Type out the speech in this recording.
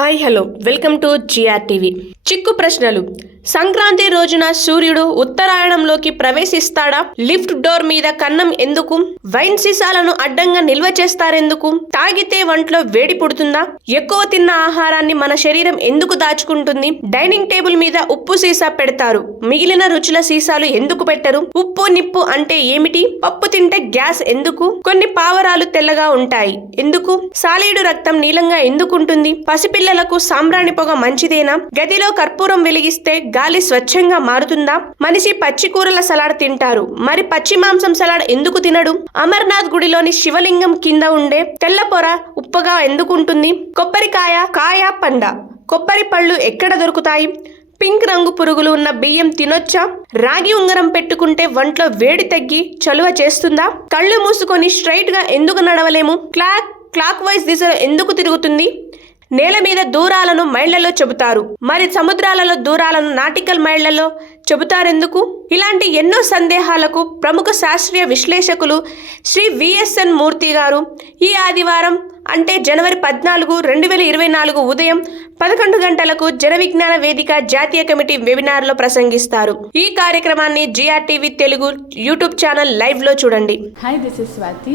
Hi hello. Welcome to GR TV. చిక్కు ప్రశ్నలు. సంక్రాంతి రోజున సూర్యుడు ఉత్తరాయణంలోకి ప్రవేశిస్తాడా? లిఫ్ట్ డోర్ మీద కన్నం ఎందుకు? వైన్ సీసాలను అడ్డంగా నిల్వ చేస్తారెందుకు? తాగితే వంటలో వేడి పుడుతుందా? ఎక్కువ తిన్న ఆహారాన్ని మన శరీరం ఎందుకు దాచుకుంటుంది? డైనింగ్ టేబుల్ మీద ఉప్పు సీసా పెడతారు. మిగిలిన రుచుల సీసాలు ఎందుకు పెట్టరు? ఉప్పు నిప్పు అంటే ఏమిటి? పప్పు తింటే గ్యాస్ ఎందుకు? కొన్ని పావరాలు తెల్లగా ఉంటాయి. ఎందుకు? సాలీడు రక్తం నీలంగా ఎందుకు ఉంటుంది పిల్లలకు సాంబ్రాణి పొగ మంచిదేనా? గదిలో కర్పూరం వెలిగిస్తే గాలి స్వచ్ఛంగా మారుతుందా? మనిషి పచ్చి కూరల సలాడ్ తింటారు. మరి పచ్చి మాంసం సలాడ్ ఎందుకు తినడు? అమర్నాథ్ గుడిలోని శివలింగం కింద ఉండే తెల్ల పొర ఉప్పగా ఎందుకుంటుంది? కొబ్బరికాయ కాయ పండ. కొబ్బరి పళ్ళు ఎక్కడ దొరుకుతాయి? పింక్ రంగు పురుగులు ఉన్న బియ్యం తినొచ్చా? రాగి ఉంగరం పెట్టుకుంటే వంట్లో వేడి తగ్గి చలువ చేస్తుందా? కళ్ళు మూసుకొని స్ట్రైట్గా ఎందుకు నడవలేము? క్లాక్ క్లాక్ వైజ్ దిశలో ఎందుకు తిరుగుతుంది? నేల మీద దూరాలను మైళ్ళలో చెబుతారు. మరి సముద్రాలలో దూరాలను నాటికల్ మైళ్ళలో చెబుతారెందుకు? ఇలాంటి ఎన్నో సందేహాలకు ప్రముఖ శాస్త్రీయ విశ్లేషకులు శ్రీ విఎస్ఎన్ మూర్తి గారు ఈ ఆదివారం అంటే జనవరి పద్నాలుగు రెండు వేల ఇరవై నాలుగు ఉదయం పదకొండు గంటలకు జన విజ్ఞాన వేదిక జాతీయ కమిటీ వెబినార్లో ప్రసంగిస్తారు. ఈ కార్యక్రమాన్ని జిఆర్టీవీ తెలుగు యూట్యూబ్ ఛానల్ లైవ్లో చూడండి. Hi this is Swathi